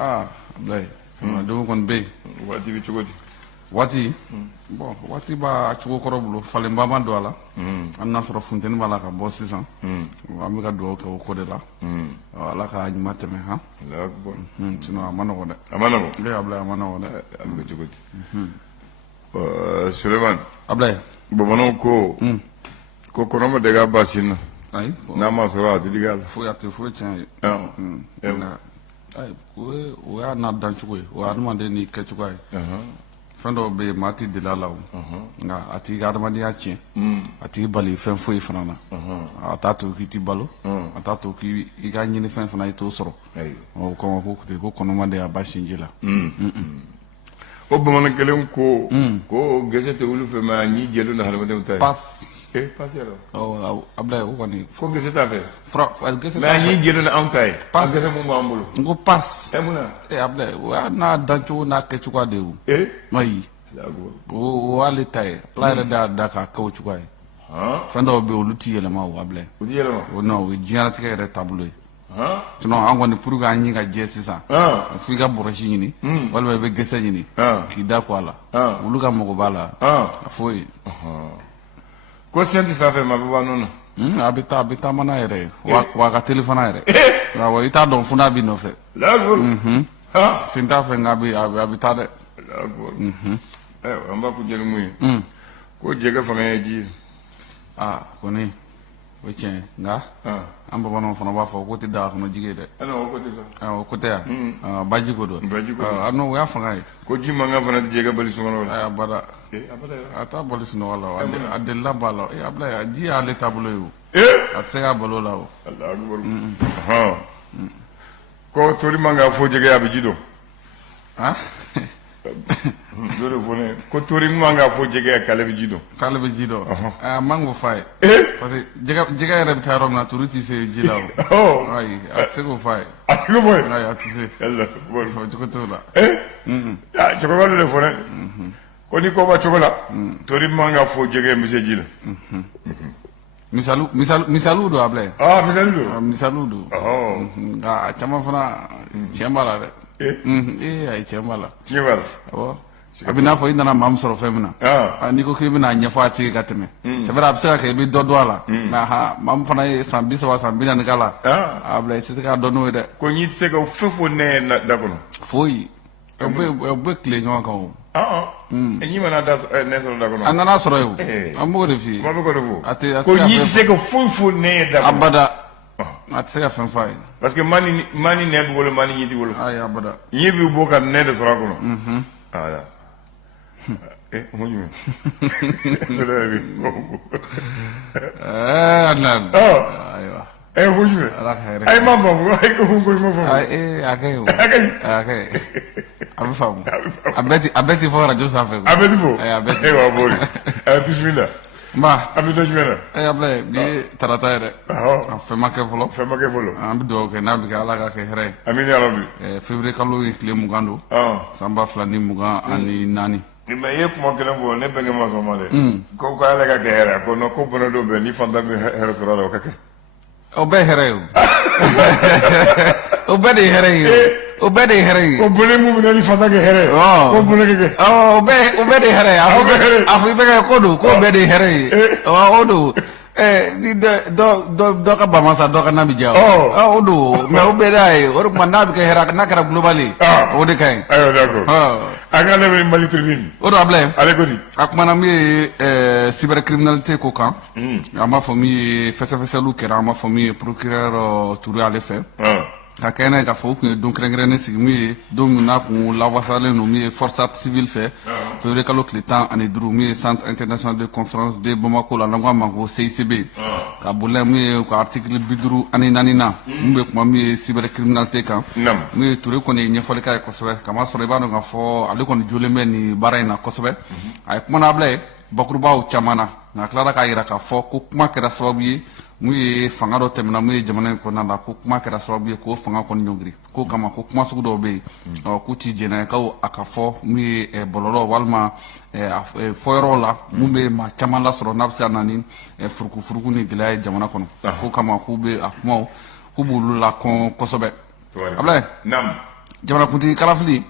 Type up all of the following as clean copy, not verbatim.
Ablaye. Dama kon bey. Waati bi cogo di. Waati. Bon waati b'a cogo kɔrɔ bolo falenba ma don a la. An n'a sɔrɔ funteni b'a la ka bɔ sisan. An bɛ ka dugawu kɛ o ko de la. Ala ka ɲuman tɛmɛ han. Sinon a ma nɔgɔ dɛ. A ma nɔgɔ. Ablaye a ma nɔgɔ dɛ. An bɛ cogo di. Suleman. Ablaye. Bamananw ko kɔnɔ ma dɛgɛ ba sin na. Ayi. N'a ma sɔrɔ a tɛ digi a la. Foyi a tɛ foyi tiɲɛ ye. O y'a n'a dancogo ye o adamaden n'i kɛcogo ye. Fɛn dɔw bɛ yen maa tɛ deli a la o nka a t'i ka adamadenya tiɲɛ a t'i bali fɛn foyi fana na a t'a to k'i ti balo a t'a to k'i ka ɲini fɛn fana i t'o sɔrɔ o kɔn ko kɔnɔmadenya ba sinji la. O bamanan kelen ko gese tɛ wuli fɛ mɛ a ɲi jɛlen na hadamadenw ta ye. Passe. Passe yɛrɛ. Ablaye o kɔni. Ko gese t'a fɛ. Gese mɛ a ɲi jɛlen na anw ta ye. Passe. Gese mun b'an bolo. N ko passe. Mun na. Ablaye o y'a n'a dancogo n'a kɛcogoya de ye o. Ayi. O y'ale ta ye ala yɛrɛ de y'a da k'a kɛ o cogoya ye. Fɛn dɔw bɛ yen olu tɛ yɛlɛma o Ablaye. O tɛ yɛlɛma. O non o ye diɲɛlatigɛ yɛrɛ taabolo ye. Sinon an kɔni pour que an ɲi ka jɛ sisan f'i ka bɔrɔsi ɲini walima i bɛ gɛsɛ ɲini k'i da ko a la olu ka mɔgɔ b'a la a foyi. Ko sɛnti sanfɛ ma bɛ b'a nɔ na. A bɛ taama n'a yɛrɛ ye wa a ka teli fana yɛrɛ awɔ i t'a dɔn funa b'i nɔfɛ sen t'a fɛ nka a bɛ taa dɛ. An b'a ko jɛni mun ye ko jɛgɛ fanga ye ji ye. Kɔni o ye tiɲɛ ye nka an bamananw fana b'a fɔ ko tɛ daga kɔnɔ jigi ye dɛ. O ko tɛ yan baji ko don o y'a fanga ye. Ko ji mankan fana tɛ jɛgɛ bali sunɔgɔ la. Abada a t'a bali sunɔgɔ la a delila b'a la Ablaye ji y'ale taabolo ye o a tɛ se k'a balo la o. Ko tori man ka fɔ jɛgɛ a bɛ ji dɔn. Dɔ de fɔ ne ko tori man ka fɔ jɛgɛ k'ale bɛ ji dɔn. K'ale bɛ ji dɔn a man k'o f'a ye parce que jɛgɛ yɛrɛ bɛ taa yɔrɔ min na turu tɛ se ji la o ayi a tɛ se k'o f'a ye. A tɛ se k'o fɔ ye. Ayi a tɛ se. Fɔ cogo t'o la. Cɛkɔrɔba dɔ de fɔ ne ko ni ko b'a cogo la tori man ka fɔ jɛgɛ bɛ se ji la. Misaliw don Ablaye. Misaliw don nka a caman fana tiɲɛ b'a la dɛ. Ayi tiɲɛ b'a la. Tiɲɛ b'a la. Awɔ a bɛ n'a fɔ i nana maa min sɔrɔ fɛn min na n'i ko k'i bɛna ɲɛfɔ a tigi ka tɛmɛ c'est vrai a bɛ se ka kɛ i bɛ dɔ dɔn a la mɛ maa min fana ye san 30 san 40 k'a la Ablaye i tɛ se k'a dɔn n'o ye dɛ. Ko n'i tɛ se ka fɛn fɔ ne ye da kɔnɔ. Foyi o bɛ tile ɲɔgɔn kan o. N'i mana ne sɔrɔ da kɔnɔ. A nana sɔrɔ ye o an b'o de f'i ye. Kuma bɛ k'o de fɔ. Ko n'i tɛ se ka foyi fɔ ne ye da kɔnɔ. Abada a tɛ se ka fɛn f'a ye. Parce que maa ni nɛ b'i bolo maa ni ɲi t'i bolo. Ayi abada. Ɲi b'i bɔ ka nɛ de sɔrɔ a kɔnɔ. Mun jumɛn. Adnan. Ayiwa. Mun jumɛn. Ala ka hɛrɛ. Ayi ma faamu ayi ko mun ko i ma faamu. A ka ɲi o. A ka ɲi. A bɛ faamu. A bɛɛ ti fɔ radio sanfɛ. A bɛɛ ti fɔ. A bɛɛ ti fɔ. Ayiwa bori. Bisimila. Nba. An bɛ dɔ jumɛn na. Ablaye bi ye tarata ye dɛ. A fɛn ma kɛ fɔlɔ. Fɛn ma kɛ fɔlɔ. An bɛ dugawu kɛ n'a bɛ kɛ Ala ka kɛ hɛrɛ ye. Amina yarabi. Février kalo ye tile 20 don. San 2024. Mɛ i ye kuma kelen fɔ ne bɛnkɛ ma sɔn ma dɛ. Ko Ala ka kɛ hɛrɛ ko ko bana dɔw bɛ ni fantan bɛ hɛrɛ sɔrɔ a la o ka kɛ. O bɛɛ hɛrɛ ye o. O bɛɛ de ye hɛrɛ ye o. O bɛɛ de ye hɛrɛ ye. Ko bolo mun bɛ ni fantan kɛ hɛrɛ ye. Ko bolo kɛ kɛ. O bɛɛ de ye hɛrɛ ye. A fɔ i bɛ kɛ ko don ko bɛɛ de ye hɛrɛ ye. O don. Ni dɔ ka bamasa dɔ ka na bi ja o don mɛ o bɛɛ y'a ye o de tuma n'a bɛ kɛ hɛrɛ n'a kɛra global o de ka ɲi. Ayiwa d'accord. A ka ne bɛ Mali tribune. O don Ablaye. Ale ko di. A kumana min ye cybercriminalité ko kan. An b'a fɔ min ye fɛsɛfɛsɛliw kɛra an b'a fɔ min ye procureur Ture ale fɛ. Ka kɛnɛ ye k'a fɔ u tun ye don kɛrɛnkɛrɛnnen sigi min ye don min n'a kun lawasalen don min ye force civile fɛ février kalo tile 15 min ye centre international de conférence de Bamako la n'an k'a ma ko CICB ka boli min ye ka article 54 na min bɛ kuma min ye cybercriminalité kan min ye Ture kɔni ye ɲɛfɔli k'a ye kosɛbɛ kamasɔrɔ i b'a dɔn k'a fɔ ale kɔni jolen bɛ nin baara in na kosɛbɛ a ye kuma na Ablaye bakurubaw caman na nka a tilara k'a jira k'a fɔ ko kuma kɛra sababu ye mun ye fanga dɔ tɛmɛna mun ye jamana in kɔnɔna la ko kuma kɛra sababu ye k'o fanga kɔni ɲɔngiri ko kama ko kuma sugu dɔw bɛ yen k'u ti jɛnɛ kaw a ka fɔ mun ye bɔlɔlɔ walima fɔyɔrɔw la mun bɛ maa caman lasɔrɔ n'a bɛ se ka na ni furukufuruku ni gɛlɛya ye jamana kɔnɔ ko kama k'u bɛ a kumaw k'u b'olu lakɔn kosɛbɛ. Ablaye jamanakuntigi kalafili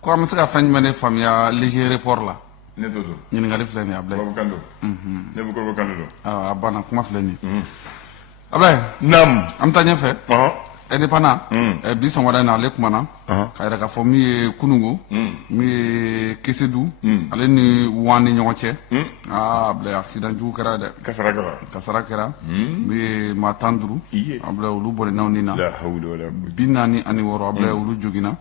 ko an bɛ se ka fɛn jumɛn de faamuya léger report la ne to don ɲininkali filɛ nin ye Ablaye Kɔrɔbɔ ne bɛ Kɔrɔbɔ Kando don a banna kuma filɛ nin ye Ablaye naam an bɛ taa ɲɛfɛ indépendant bi sɔgɔmada in na ale kumana ka yɛrɛ k'a fɔ min ye kunungo min ye Kesedu ale ni Wan ni ɲɔgɔn cɛ Ablaye accident jugu kɛra dɛ kasara kɛra min ye maa 15 Ablaye olu bɔlen ni na 46 Ablaye olu joginna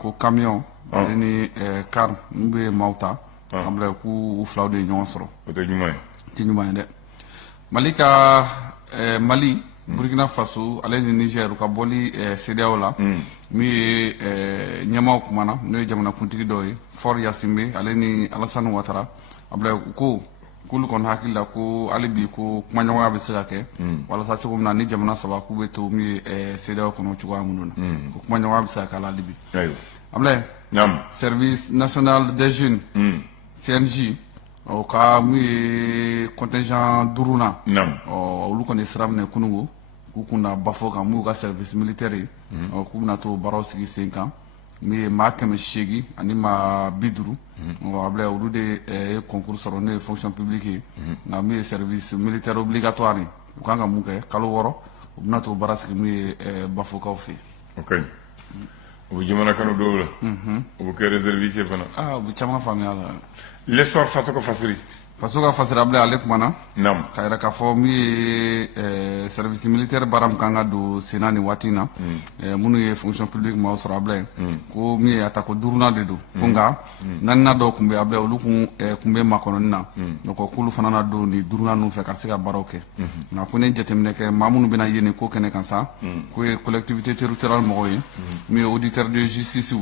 ko camion ale ni car min bɛ maaw ta Ablaye k'u filaw de ye ɲɔgɔn sɔrɔ o tɛ ɲuman ye dɛ Mali Burkina Faso ale ni Niger ka bɔli CEDEAO la min ye ɲɛmaaw kumana n'o ye jamanakuntigi dɔw ye Faure Yasimbe ale ni Alassane Ouattara Ablaye ko k'olu kɔni hakili la ko hali bi ko kumaɲɔgɔnya bɛ se ka kɛ walasa cogo min na ni jamana saba k'u bɛ to min ye CEDEAO kɔnɔ cogoya minnu na ko kumaɲɔgɔnya bɛ se ka kɛ hali bi Ablaye Service National des Jeunes CNJ o ka min ye contingent 5nan olu kɔni sira minɛ kunungo k'u kunna Bafo kan mun y'u ka service militaire ye k'u bɛna to baaraw sigi sen kan min ye maa 800 ani maa 50 Ablaye olu de ye concours sɔrɔ n'o ye fonction publique ye nka min ye service militaire obligatoire ye u kan ka mun kɛ kalo 6 u bɛna to baara sigi min ye Bafokaw fɛ yen o bɛ jamana kanu dɔw la o bɛ kɛ réserviste fana u bɛ caman faamuya la l'histoire faso ka fasiri Ablaye ale kumana ka yɛrɛ k'a fɔ min ye service militaire baara min kan ka don Sena ni waati in na minnu ye fonction publique maaw sɔrɔ Ablaye ko min ye atako 5nan de don fo nka 4nan dɔw tun bɛ Ablaye olu kun bɛ makɔnɔni na donc k'olu fana na don nin 5nan ninnu fɛ ka se ka baaraw kɛ nka ko ne jateminɛ kɛ maa minnu bɛna ye nin ko kɛnɛ kan sa k'o ye collectivité territoriale mɔgɔw ye min ye auditeur de justice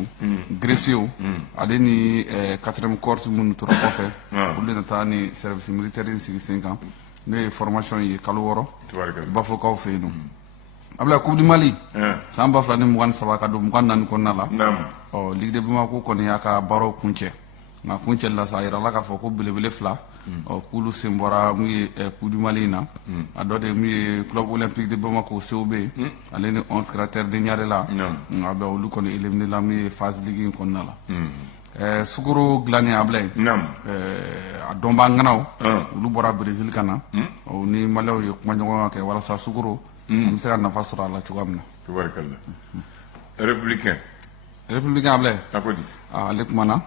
greffier ale ni 4e corps minnu tora kɔfɛ olu de na taa ni service militaire sigi sen kan n'o ye formation ye kalo 6 Bafokaw fɛ yen nɔ Ablaye Coupe du Mali san 2023 ka don 24 kɔnɔna la Ligue de Bamako kɔni y'a ka baaraw kuncɛ nka kuncɛ la sa a yirala k'a fɔ ko belebele 2 k'olu sen bɔra mun ye Coupe du Mali in na a dɔ de min ye Club Olympique de Bamako COB ale ni 11 cratères de Ɲarela Ablaye olu kɔni éliminé la min ye phase ligue in kɔnɔna la sukaro dilannen Ablaye a dɔnbaa ŋanaw olu bɔra Brésil ka na ni Maliens ye kumaɲɔgɔnya kɛ walasa sukaro an bɛ se ka nafa sɔrɔ a la cogoya min na républicain Ablaye ale kumana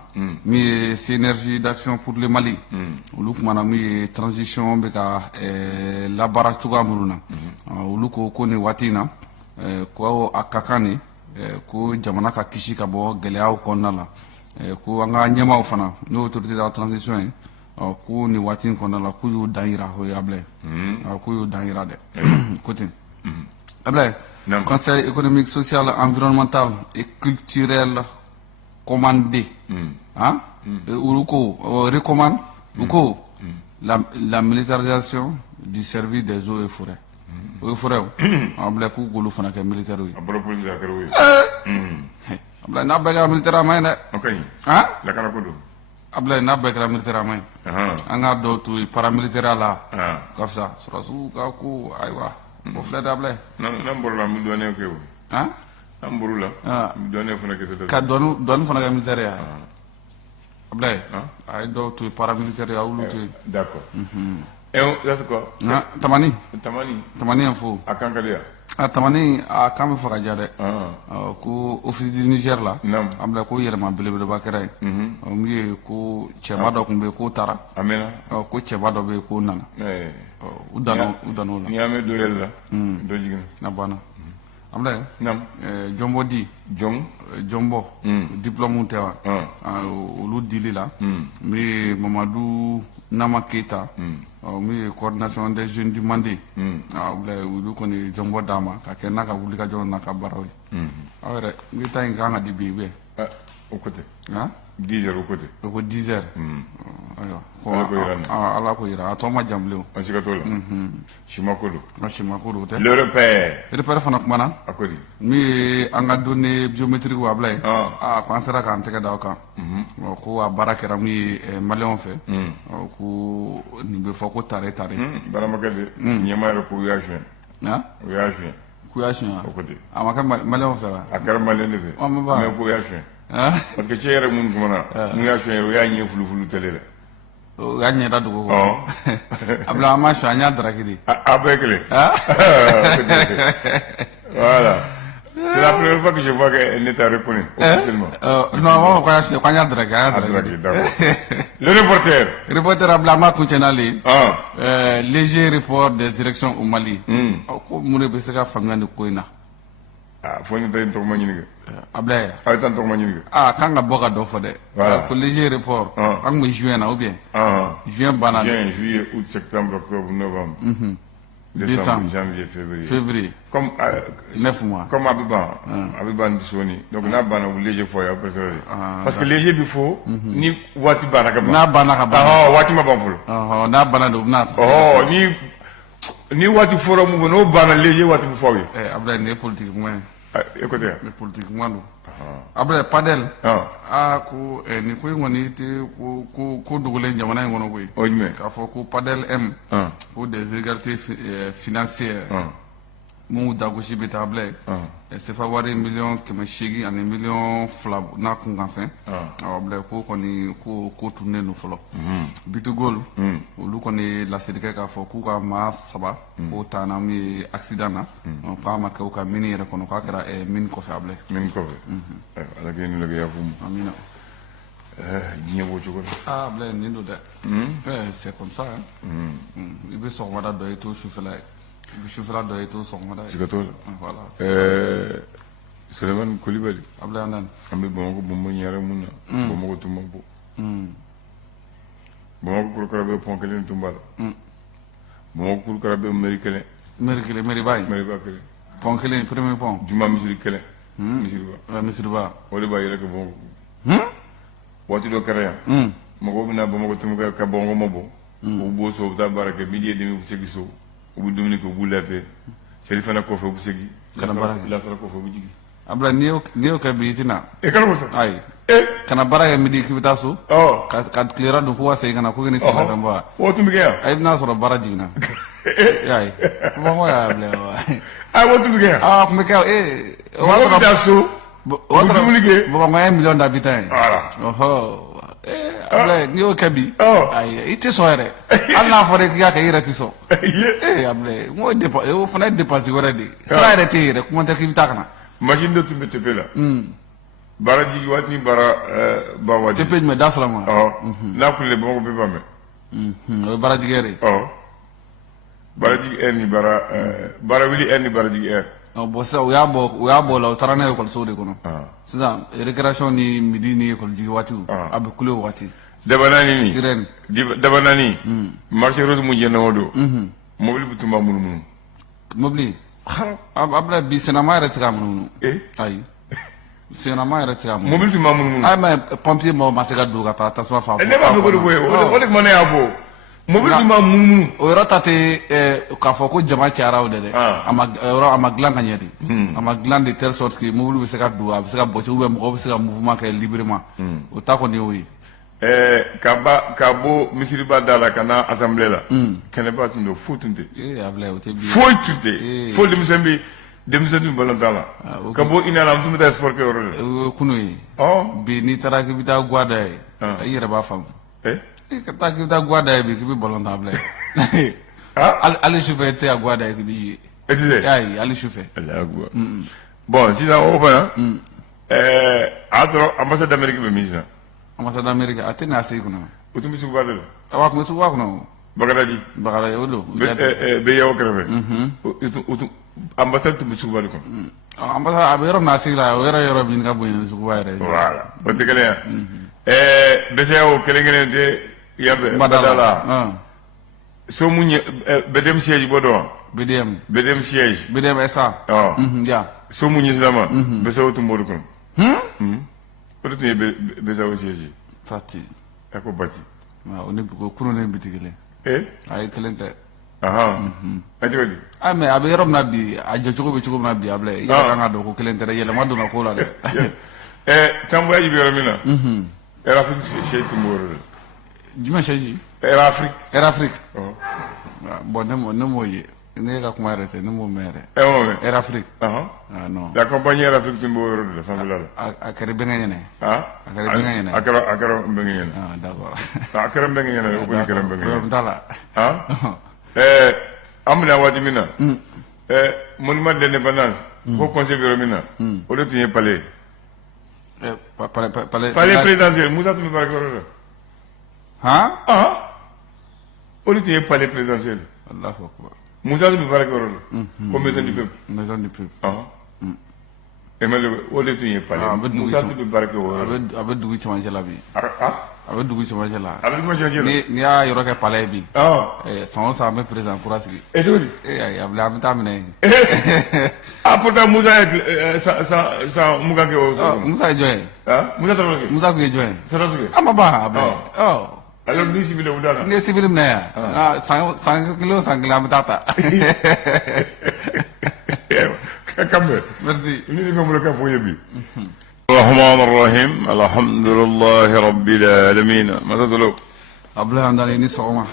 min ye synergie d'action pour le Mali olu kumana min ye transition bɛ ka labaara cogoya minnu na olu ko nin waati in na ko a ka kan de ko jamana ka kisi ka bɔ gɛlɛyaw kɔnɔna la ko an ka ɲɛmaaw fana n'o ye autorité de la transition ye ko nin waati in kɔnɔna la k'u y'u dan yira o ye Ablaye k'u y'u dan yira dɛ ko ten Ablaye Conseil économique social environnemental et culturel commandé olu ko recommande u ko la militarisation du service des eaux et forêts o ye forêt Ablaye k'u k'olu fana kɛ militaire ye Ablaye n'a bɛɛ kɛra militaire a ma ɲi dɛ Ablaye n'a bɛɛ kɛra militaire a ma ɲi an k'a dɔw to yen paramilitaire la ka fisa sɔrɔsiw ka ko ayiwa o filɛ dɛ Ablaye n'an bɔra la an bɛ dɔnniya kɛ o an bɔra la dɔnniya fana kɛ ka dɔnni fana kɛ militaire ya Ablaye a ye dɔw to yen paramilitaire ya olu to yen d'accord c'est quoi Tamani yan fo a kan ka di yan Tamani a kan bɛ fɔ ka diya dɛ ko office du Niger la Ablaye ko yɛlɛma belebeleba kɛra yen min ye ko cɛba dɔ tun bɛ yen k'o taara ko cɛba dɔ bɛ yen k'o nana u danna o la n'i y'a mɛn dɔ yɛlɛ la dɔ jiginna na banna Ablaye Jɔnbɔ di Jɔnbɔ diplôme tɛ wa olu dili la min ye Mamadou Nama Keita min ye coordination des jeunes du Mandi Ablaye olu kɔni Jɔnbɔ d'a ma ka kɛ n'a ka wulikajɔ n'a ka baaraw ye aw yɛrɛ n bɛ taa in kan ka di bi o côté 10 heures o côté o ko 10 heures ayiwa Ala ko yira a tɔ ma jan bilen an siga t'o la Simako don o tɛ le repère fana kumana a ko di min ye an ka données biométriques wa Ablaye ko an sera k'an tɛgɛ da o kan ko a baara kɛra min ye Maliens fɛ ko nin bɛ fɔ ko tare baramakɛ de ɲɛmaa yɛrɛ ko o y'a joint Kuyashin. o côté Amaka Malon fait. a kɛra malien de fɛ mais ko y'a suɲɛ parce que cɛ yɛrɛ mun kumana mun y'a suɲɛ o y'a ɲɛ fulufulu télé la o y'a ɲɛda dogo ko abla ama sho anya drakidi a bɛɛ kelen voilà c'est la première fois que je vois qu'elle n'est pas reconnue officiellement non ko anya draki d'accord le reporter abla ma kunchenali léger report des élections au Mali ko mune be se ka famiyani ko ina fo ñu tay tok ma ñu ngi abla ay tan tok ma ñu ngi kan nga boka do fo de ko léger report ak mo juin na ou bien juin banane juin juillet août septembre octobre novembre décembre janvier février comme 9 mois comme Abiban Soni donc na bana léger fo ya parce que léger bi fo ni wati bana ka na bana ka bana wati ma ban folo na bana do na ni wati foro mu no bana léger wati bu fo yi abla ne politique moi écoutez le politique moi abla padel ko ni ko ngoni te ko dugule jamana ngono ko ka fo ko padel m pour des inégalités financières mon dagoshi betable c'est favori million que me shigi ani million fla na kun kan fin abla ko koni ko tourner no folo bitugol olu koni la sédike ka fo ku ka ma saba ko tana mi accident na pa ma ka ka mini re kono ka kara min ko fable min ko ala gene le ya fum amina ñewo ci ko bla ni do de c'est comme ça il veut son wada do et tout chauffeur le chauffeur do et tout son wada voilà Suleiman Koulibaly abla nan ambe bon ko bombo ñara mun bombo ko tumba bo bombo ko karabe ponkelen tumbala bombo ko karabe merikelen meri bay ponkelen premier pont juma misiri kelen misiri ba wala ba yele ko bon wati do kara mago bina bombo ko tumba ka bongo mobo o bo so ta barake midi et demi bu segi so o bu domini ko bu lafe selifana ko fe bu segi kana barake la sara ko fe bu jigi abla neo ka bitina kan ko sa ay kana barake midi kibita so ka cleara do ko wase kana ko ni sala damba o tumbi ya ay na so bara jigna ay mo ya abla ay o tumbi ya ko me ka wa da so o so bo ma million d'habitants voilà abla neo kabi ay ite so ere alla fore ki ka ire ti so abla mo depa o fana dépense wora di sra ere ti ire ko monta kibita kana machine de tumbe tepe la bara jigi watni bara ba wadi tepe me daslama na kule bongo be ba me bara jigere bara jigi erni bara wili erni bara jigi er bo sa o ya bo la tarana ko so de kono sisan récréation ni midi ni ko jigi wati abe kule wati dabanani ni siren dabanani marché rose mu jenna wodo mobile butumba mun mobile abla bi senama yɛrɛ tigɛ mun ayi senama yɛrɛ tigɛ mun mobile ma mun ay ma pompier ma se ka don ka taa tasuma fa ne b'a fɔ ko o de kuma ne y'a fɔ mobile ma mun o yɔrɔ ta tɛ k'a fɔ ko jama cayara o de dɛ a ma dilan ka ɲɛ de a ma dilan de telle sorte que mobile bɛ se ka don a bɛ se ka bɔsi ou bien mɔgɔw bɛ se ka mouvement kɛ librement o ta kɔni y'o ye ka bɔ misiriba da la ka na assemblée la kɛnɛba tun don fo tun tɛ foyi tun tɛ fo denmisɛnnin ballon t'a la ka bɔ ina la an tun bɛ taa sport kɛ yɔrɔ la o ye kunu ye bi n'i taara k'i bɛ taa guada ye i yɛrɛ b'a faamu ka taa k'i bɛ taa guada ye bi k'i bɛ ballon ta bila ye hali sufɛ i tɛ se ka guada ye k'i bɛ ye e tɛ se ayi hali sufɛ bon sisan o fana a y'a sɔrɔ ambassade d'Amérique bɛ min sisan ambassade d'Amérique a tɛ n'a se kɔnɔ o tun bɛ suguba de la awa tun bɛ suguba kɔnɔ Bagadaji o don bɛ yawo kɛrɛfɛ ambassade tun bɛ suguba de kɔnɔ ambassade a bɛ yɔrɔ min na sigi la o yɔrɔ min ka bon ni suguba yɛrɛ voilà o tɛ kelen ya BCEAO kelen tɛ yan Badala so mun ye BDM siège bɔ dɔn BDM siège BDM SA ya so mun ye silama BCEAO tun b'o de kɔnɔ o de tun ye BCEAO siège Fati a ko Bati o ne ko kurun ne biti kelen ayi kelen tɛ a cogo di mais a bɛ yɔrɔ min na bi a jɛcogo bɛ cogo min na bi a bila i yɛrɛ kan ka dɔn ko kelen tɛ dɛ yɛlɛma donna ko la dɛ kan voyage bɛ yɔrɔ min na Air Afrique siège tun b'o yɔrɔ de jumɛn siège Air Afrique bon ne m'o ye ne ka kuma yɛrɛ tɛ ne m'o mɛn yɛrɛ. Mo Air Afrique. ah non. La compagnie Air Afrique timbo yoro de sambila la. A kɛra bɛnkɛ ɲɛnɛ. Ah. A kɛra bɛnkɛ ɲɛnɛ. Akara bɛnkɛ ɲɛnɛ. Ah d'accord. Akara bɛnkɛ ɲɛnɛ o ko ni kɛra bɛnkɛ ɲɛnɛ. Tala. Ah. Amina waati min na. Monument d'indépendance. Ko conseil bureau min na. O de tun ye palais. Palais présidentiel Moussa tun bɛ baara kɛ yɔrɔ la. Han? O de tun ye palais présidentiel. Allahu akbar. Moussa tun bɛ baara kɛ yɔrɔ la. Ko maison du peuple. Maison du peuple. Emile o de tun ye palais. Moussa tun bɛ baara kɛ o yɔrɔ la. A bɛ dugu cɛmancɛ la bi. A bɛ dugu cɛmancɛ la. A bɛ dugu cɛmancɛ la. N'i y'a yɔrɔ kɛ palais bi. San o san an bɛ président kura sigi. E cogo di? A bɛ taa minɛ yen. Pourtant Moussa ye san mugan kɛ o yɔrɔ. Musa ye jɔn ye? Musa Tarawele. Musa tun ye jɔn ye? Sarasuke. A ma ban a bɛɛ. Alors ni sibile o da la. Ni ye sibiri minɛ yan. San kelen o san kelen an bɛ taa ta. Kambe. Merci. Ni ko mo ka fo yebi. الرحمن الرحيم الحمد لله رب العالمين ماذا تقول؟ Abdoulaye Andani ni sɔgɔma.